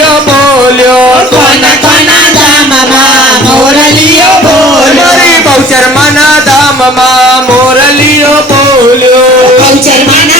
ધામમાં મોરલિયો બોલ્યો કોના કોના ધામમાં મોરલીઓ બોલો મારી બહુચરમાના ધામમાં મોરલિયો બોલ્યો કૌચરમાના